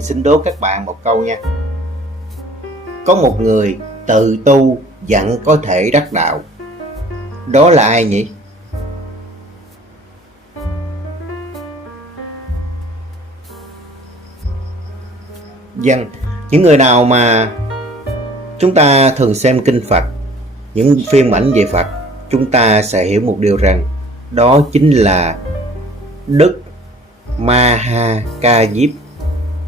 xin đố các bạn một câu nha. Có một người tự tu vẫn có thể đắc đạo, đó là ai nhỉ? Vâng, những người nào mà chúng ta thường xem kinh Phật, những phim ảnh về Phật, chúng ta sẽ hiểu một điều rằng đó chính là Đức Ma Ha Ca Diếp,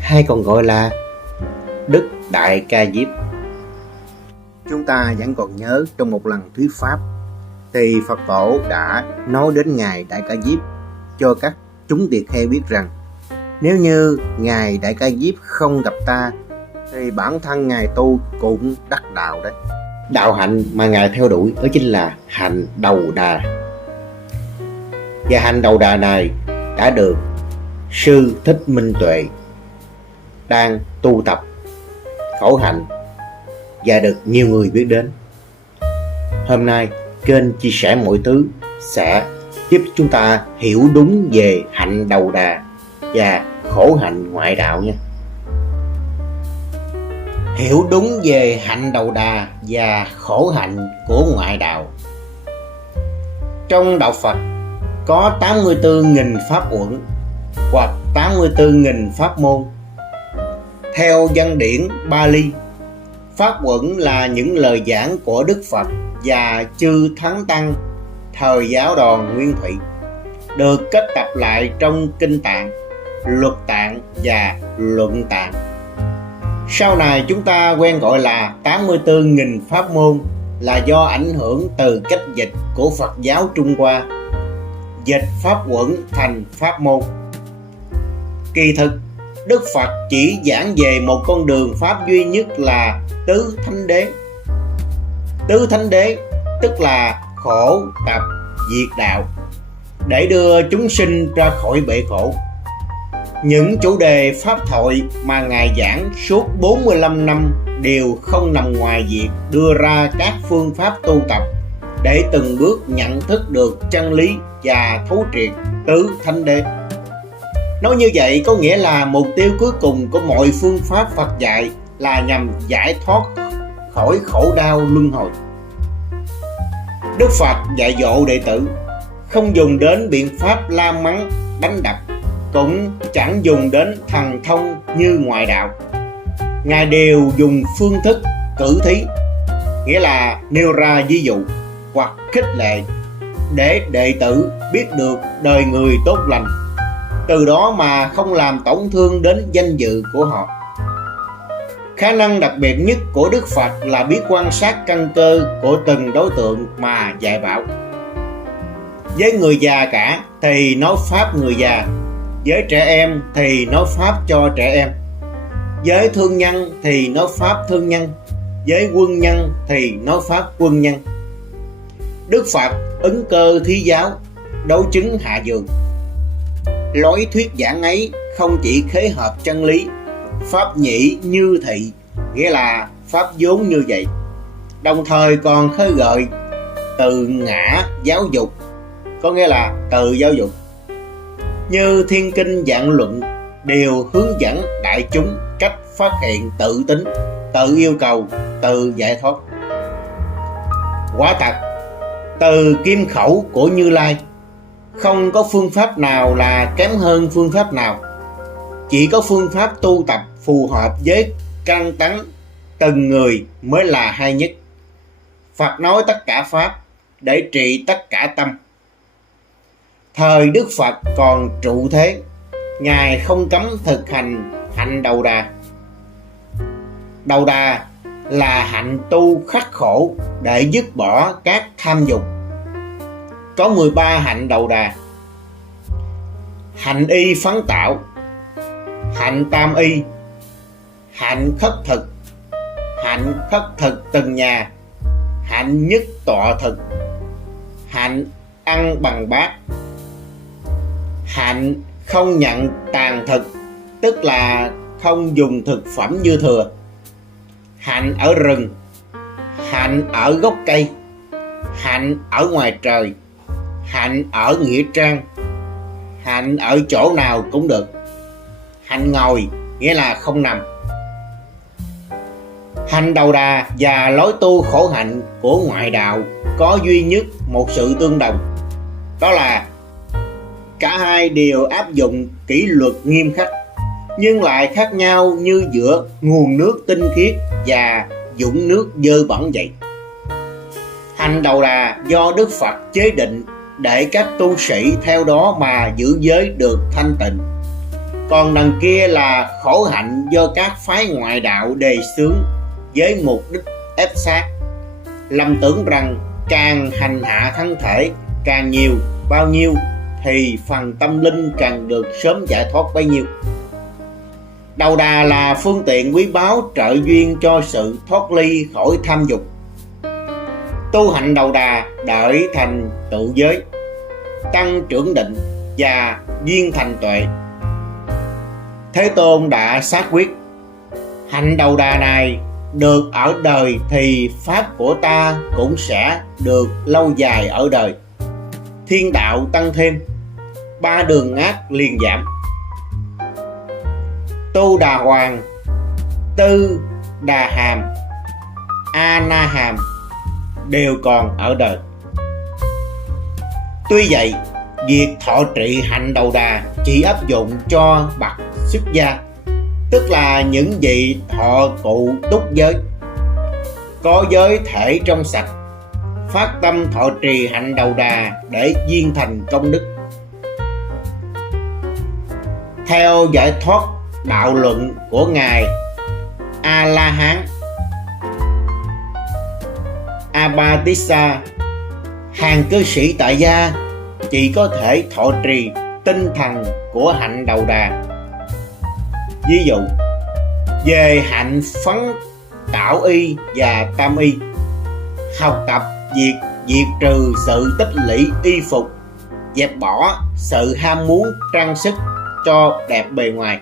hay còn gọi là Đức Đại Ca Diếp. Chúng ta vẫn còn nhớ trong một lần thuyết pháp thì Phật tổ đã nói đến Ngài Đại Ca Diếp cho các chúng tỳ kheo biết rằng nếu như Ngài Đại Ca Diếp không gặp ta thì bản thân Ngài tu cũng đắc đạo đấy. Đạo hạnh mà Ngài theo đuổi đó chính là hạnh đầu đà. Và hạnh đầu đà này đã được Sư Thích Minh Tuệ đang tu tập khổ hạnh và được nhiều người biết đến. Hôm nay kênh chia sẻ mọi thứ sẽ giúp chúng ta hiểu đúng về hạnh đầu đà và khổ hạnh ngoại đạo nha. Hiểu đúng về hạnh đầu đà và khổ hạnh của ngoại đạo. Trong đạo Phật có 84.000 pháp uẩn hoặc 84.000 pháp môn. Theo văn điển Bali, pháp uẩn là những lời giảng của Đức Phật và chư Thánh Tăng thời giáo đoàn Nguyên Thủy, được kết tập lại trong Kinh Tạng, Luật Tạng và Luận Tạng. Sau này chúng ta quen gọi là 84.000 pháp môn là do ảnh hưởng từ cách dịch của Phật giáo Trung Hoa, dịch pháp uẩn thành pháp môn. Kỳ thực, Đức Phật chỉ giảng về một con đường pháp duy nhất là tứ thánh đế. Tứ thánh đế tức là khổ tập diệt đạo, để đưa chúng sinh ra khỏi bể khổ. Những chủ đề pháp thoại mà Ngài giảng suốt 45 năm đều không nằm ngoài việc đưa ra các phương pháp tu tập để từng bước nhận thức được chân lý và thấu triệt tứ thánh đế. Nói như vậy có nghĩa là mục tiêu cuối cùng của mọi phương pháp Phật dạy là nhằm giải thoát khỏi khổ đau luân hồi. Đức Phật dạy dỗ đệ tử không dùng đến biện pháp la mắng, đánh đập, cũng chẳng dùng đến thần thông như ngoại đạo. Ngài đều dùng phương thức cử thí, nghĩa là nêu ra ví dụ hoặc khích lệ để đệ tử biết được đời người tốt lành, từ đó mà không làm tổn thương đến danh dự của họ. Khả năng đặc biệt nhất của Đức Phật là biết quan sát căn cơ của từng đối tượng mà dạy bảo. Với người già cả thì nói pháp người già, với trẻ em thì nói pháp cho trẻ em, với thương nhân thì nói pháp thương nhân, với quân nhân thì nói pháp quân nhân. Đức Phật ứng cơ thí giáo, đối chứng hạ dường. Lối thuyết giảng ấy không chỉ khế hợp chân lý pháp nhĩ như thị, nghĩa là pháp vốn như vậy, đồng thời còn khơi gợi từ ngã giáo dục, có nghĩa là từ giáo dục, như Thiên Kinh Vạn Luận đều hướng dẫn đại chúng cách phát hiện tự tính, tự yêu cầu, tự giải thoát. Quả thật, từ kim khẩu của Như Lai, không có phương pháp nào là kém hơn phương pháp nào. Chỉ có phương pháp tu tập phù hợp với căn tánh từng người mới là hay nhất. Phật nói tất cả pháp để trị tất cả tâm. Thời Đức Phật còn trụ thế, Ngài không cấm thực hành hạnh đầu đà. Đầu đà là hạnh tu khắc khổ để dứt bỏ các tham dục. Có 13 hạnh đầu đà: hạnh y phấn tạo, hạnh tam y, hạnh khất thực, hạnh khất thực từng nhà, hạnh nhất tọa thực, hạnh ăn bằng bát, hạnh không nhận tàn thực, tức là không dùng thực phẩm dư thừa, hạnh ở rừng, hạnh ở gốc cây, hạnh ở ngoài trời, hạnh ở nghĩa trang, hạnh ở chỗ nào cũng được, hạnh ngồi, nghĩa là không nằm. Hạnh đầu đà và lối tu khổ hạnh của ngoại đạo có duy nhất một sự tương đồng, đó là cả hai đều áp dụng kỷ luật nghiêm khắc, nhưng lại khác nhau như giữa nguồn nước tinh khiết và dũng nước dơ bẩn vậy. Hạnh đầu đà do Đức Phật chế định để các tu sĩ theo đó mà giữ giới được thanh tịnh, còn đằng kia là khổ hạnh do các phái ngoại đạo đề xướng với mục đích ép sát, lầm tưởng rằng càng hành hạ thân thể càng nhiều bao nhiêu thì phần tâm linh càng được sớm giải thoát bấy nhiêu. Đầu đà là phương tiện quý báu trợ duyên cho sự thoát ly khỏi tham dục. Tu hạnh đầu đà đợi thành tựu giới, tăng trưởng định và duyên thành tuệ. Thế Tôn đã xác quyết: hạnh đầu đà này được ở đời thì pháp của ta cũng sẽ được lâu dài ở đời. Thiên đạo tăng thêm, ba đường ác liền giảm. Tu đà hoàng, tư đà hàm, a na hàm đều còn ở đời. Tuy vậy, việc thọ trì hạnh đầu đà chỉ áp dụng cho bậc xuất gia, tức là những vị thọ cụ túc giới, có giới thể trong sạch, phát tâm thọ trì hạnh đầu đà để duyên thành công đức. Theo giải thoát đạo luận của ngài A La Hán Abatissa, hàng cư sĩ tại gia chỉ có thể thọ trì tinh thần của hạnh đầu đà. Ví dụ, về hạnh phấn tạo y và tam y, học tập việc diệt trừ sự tích lũy y phục, dẹp bỏ sự ham muốn trang sức cho đẹp bề ngoài.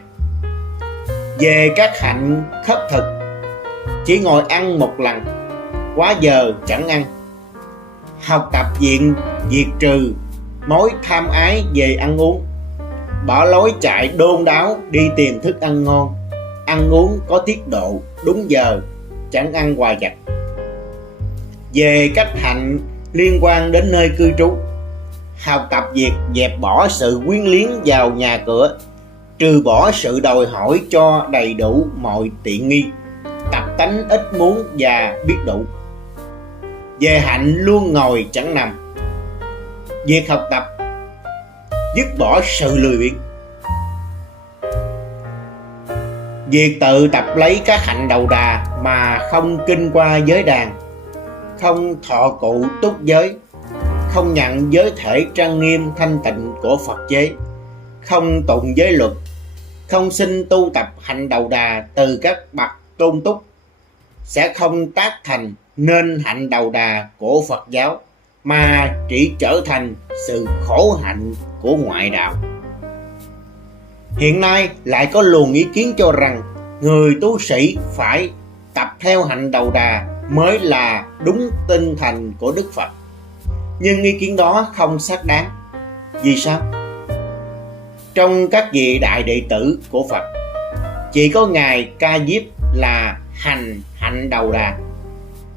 Về các hạnh khất thực, chỉ ngồi ăn một lần, quá giờ chẳng ăn. Học tập diệt trừ mối tham ái về ăn uống, bỏ lối chạy đôn đáo đi tìm thức ăn ngon, ăn uống có tiết độ, đúng giờ, chẳng ăn hoài vặt. Về cách hạnh liên quan đến nơi cư trú, học tập việc dẹp bỏ sự quyến liếng vào nhà cửa, trừ bỏ sự đòi hỏi cho đầy đủ mọi tiện nghi, tập tánh ít muốn và biết đủ. Về hạnh luôn ngồi chẳng nằm, việc học tập dứt bỏ sự lười biếng. Việc tự tập lấy các hạnh đầu đà mà không kinh qua giới đàn, không thọ cụ túc giới, không nhận giới thể trang nghiêm thanh tịnh của Phật giới, không tụng giới luật, không xin tu tập hạnh đầu đà từ các bậc tôn túc, sẽ không tác thành nên hạnh đầu đà của Phật giáo, mà chỉ trở thành sự khổ hạnh của ngoại đạo. Hiện nay lại có luồng ý kiến cho rằng người tu sĩ phải tập theo hạnh đầu đà mới là đúng tinh thần của Đức Phật. Nhưng ý kiến đó không xác đáng. Vì sao? Trong các vị đại đệ tử của Phật, chỉ có ngài Ca Diếp là hành hạnh đầu đà.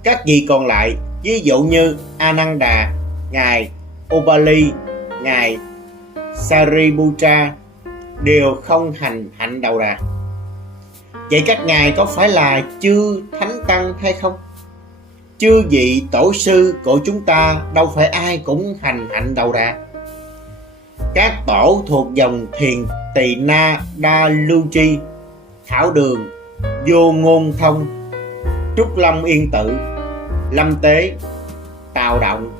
Các vị còn lại, ví dụ như Ananda, ngài Upali, ngài Sariputra, đều không hành hạnh đầu đà. Vậy các ngài có phải là chư thánh tăng hay không? Chư vị tổ sư của chúng ta đâu phải ai cũng hành hạnh đầu đà. Các tổ thuộc dòng Thiền Tỳ Na Đa Lưu Chi, Thảo Đường, Vô Ngôn Thông, Trúc Lâm Yên Tự, Lâm Tế, Tào Động,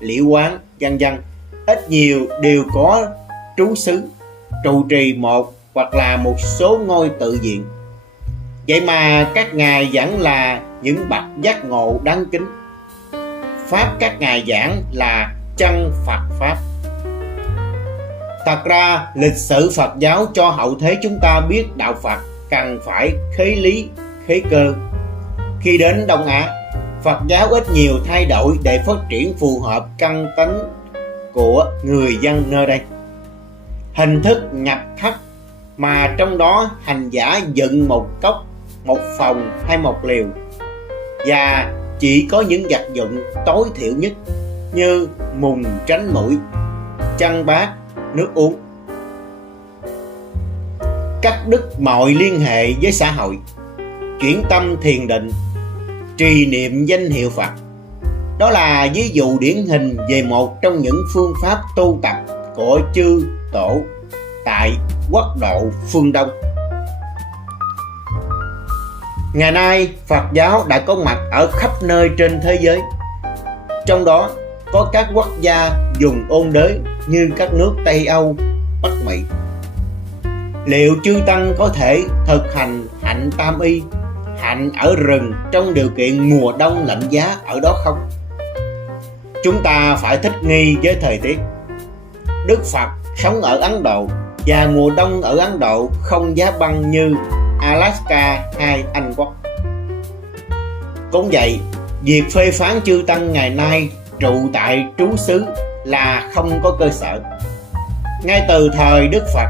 Liễu Quán, vân vân, ít nhiều đều có trú xứ, trụ trì một hoặc là một số ngôi tự viện. Vậy mà các ngài vẫn là những bậc giác ngộ đáng kính. Pháp các ngài giảng là chân Phật Pháp. Thật ra lịch sử Phật giáo cho hậu thế chúng ta biết đạo Phật cần phải khế lý, khế cơ. Khi đến Đông Á, Phật giáo ít nhiều thay đổi để phát triển phù hợp căn tánh của người dân nơi đây. Hình thức nhập thất mà trong đó hành giả dựng một cốc, một phòng hay một liều, và chỉ có những vật dụng tối thiểu nhất như mùng tránh mũi, chăn bát, nước uống. Cắt đứt mọi liên hệ với xã hội, chuyển tâm thiền định, trì niệm danh hiệu Phật. Đó là ví dụ điển hình về một trong những phương pháp tu tập của chư tổ tại quốc độ phương Đông. Ngày nay, Phật giáo đã có mặt ở khắp nơi trên thế giới. Trong đó có các quốc gia dùng ôn đới như các nước Tây Âu, Bắc Mỹ. Liệu chư tăng có thể thực hành hạnh tam y, hạnh ở rừng trong điều kiện mùa đông lạnh giá ở đó không? Chúng ta phải thích nghi với thời tiết. Đức Phật sống ở Ấn Độ và mùa đông ở Ấn Độ không giá băng như Alaska hay Anh Quốc. Cũng vậy, việc phê phán chư tăng ngày nay trụ tại trú xứ là không có cơ sở. Ngay từ thời Đức Phật,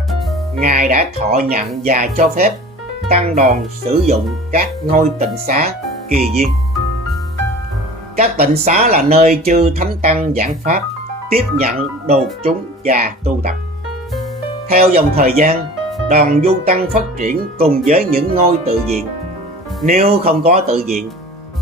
Ngài đã thọ nhận và cho phép tăng đoàn sử dụng các ngôi tịnh xá kỳ viên. Các tịnh xá là nơi chư thánh tăng giảng pháp, tiếp nhận đồ chúng và tu tập. Theo dòng thời gian, đoàn du tăng phát triển cùng với những ngôi tự viện. Nếu không có tự viện,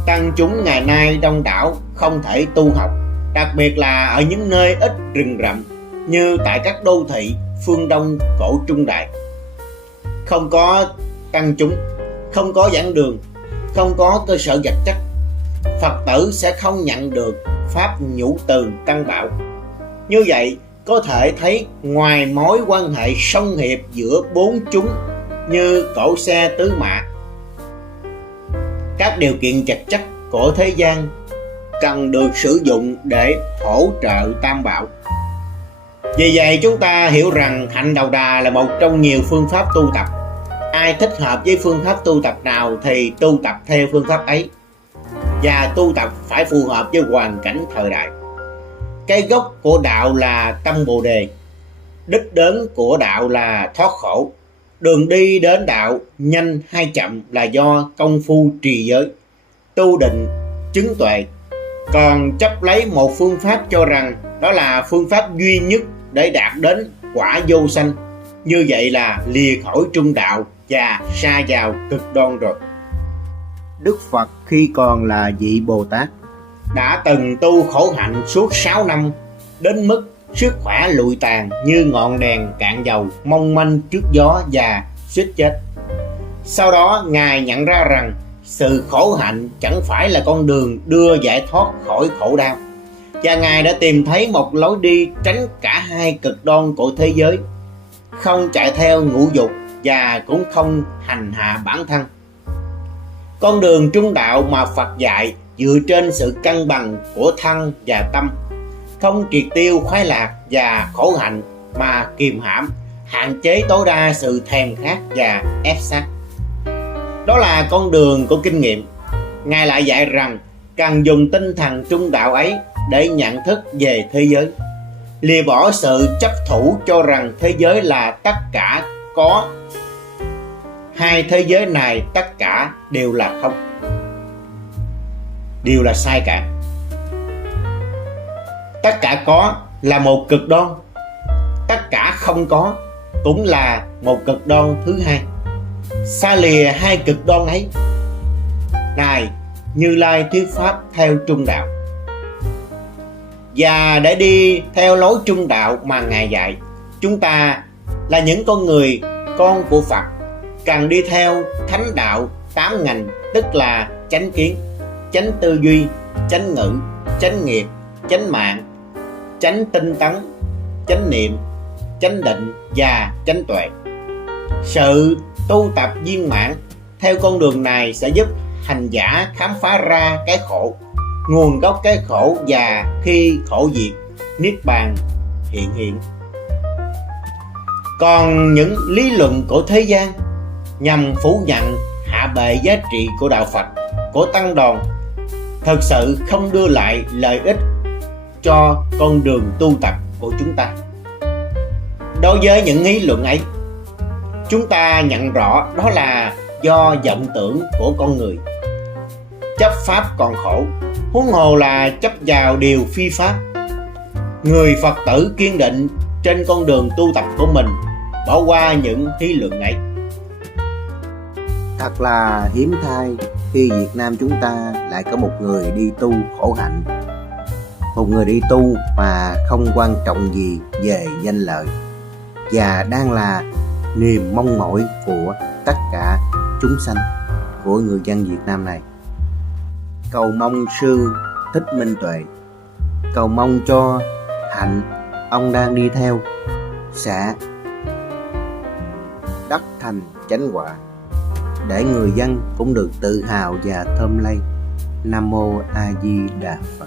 tăng chúng ngày nay đông đảo không thể tu học, đặc biệt là ở những nơi ít rừng rậm như tại các đô thị phương Đông cổ trung đại. Không có tăng chúng, không có giảng đường, không có cơ sở vật chất, Phật tử sẽ không nhận được pháp nhũ từ tăng bảo. Như vậy, có thể thấy ngoài mối quan hệ song hiệp giữa bốn chúng như cỗ xe tứ mã, các điều kiện vật chất của thế gian cần được sử dụng để hỗ trợ tam bảo. Vì vậy chúng ta hiểu rằng hạnh đầu đà là một trong nhiều phương pháp tu tập. Ai thích hợp với phương pháp tu tập nào thì tu tập theo phương pháp ấy, và tu tập phải phù hợp với hoàn cảnh thời đại. Cái gốc của đạo là tâm Bồ Đề, đích đến của đạo là thoát khổ. Đường đi đến đạo nhanh hay chậm là do công phu trì giới, tu định, chứng tuệ. Còn chấp lấy một phương pháp cho rằng đó là phương pháp duy nhất để đạt đến quả vô sanh, như vậy là lìa khỏi trung đạo và sa vào cực đoan rồi. Đức Phật khi còn là vị Bồ Tát đã từng tu khổ hạnh suốt 6 năm, đến mức sức khỏe lụi tàn như ngọn đèn cạn dầu, mong manh trước gió và suýt chết. Sau đó Ngài nhận ra rằng sự khổ hạnh chẳng phải là con đường đưa giải thoát khỏi khổ đau, và Ngài đã tìm thấy một lối đi tránh cả hai cực đoan của thế giới, không chạy theo ngũ dục và cũng không hành hạ bản thân. Con đường trung đạo mà Phật dạy dựa trên sự cân bằng của thân và tâm, không triệt tiêu khoái lạc và khổ hạnh mà kiềm hãm, hạn chế tối đa sự thèm khát và ép sát. Đó là con đường của kinh nghiệm. Ngài lại dạy rằng cần dùng tinh thần trung đạo ấy để nhận thức về thế giới, lìa bỏ sự chấp thủ cho rằng thế giới là tất cả có. Hai thế giới này tất cả đều là không, đều là sai cả. Tất cả có là một cực đoan, tất cả không có cũng là một cực đoan thứ hai. Xa lìa hai cực đoan ấy, này Như Lai thuyết pháp theo trung đạo. Và để đi theo lối trung đạo mà Ngài dạy, chúng ta là những con người con của Phật cần đi theo thánh đạo 8 ngành, tức là chánh kiến, chánh tư duy, chánh ngữ, chánh nghiệp, chánh mạng, chánh tinh tấn, chánh niệm, chánh định và chánh tuệ. Sự tu tập viên mãn theo con đường này sẽ giúp hành giả khám phá ra cái khổ, nguồn gốc cái khổ, và khi khổ diệt, niết bàn hiện hiện. Còn những lý luận của thế gian nhằm phủ nhận hạ bệ giá trị của đạo Phật, của tăng đoàn, thực sự không đưa lại lợi ích cho con đường tu tập của chúng ta. Đối với những lý luận ấy, chúng ta nhận rõ đó là do vọng tưởng của con người. Chấp pháp còn khổ, huống hồ là chấp vào điều phi pháp. Người Phật tử kiên định trên con đường tu tập của mình, bỏ qua những lý luận ấy. Thật là hiếm thay khi Việt Nam chúng ta lại có một người đi tu khổ hạnh, một người đi tu mà không quan trọng gì về danh lợi, và đang là niềm mong mỏi của tất cả chúng sanh, của người dân Việt Nam này. Cầu mong sư Thích Minh Tuệ, cầu mong cho hạnh ông đang đi theo sẽ đắc thành chánh quả, để người dân cũng được tự hào và thơm lây. Nam Mô A Di Đà Phật.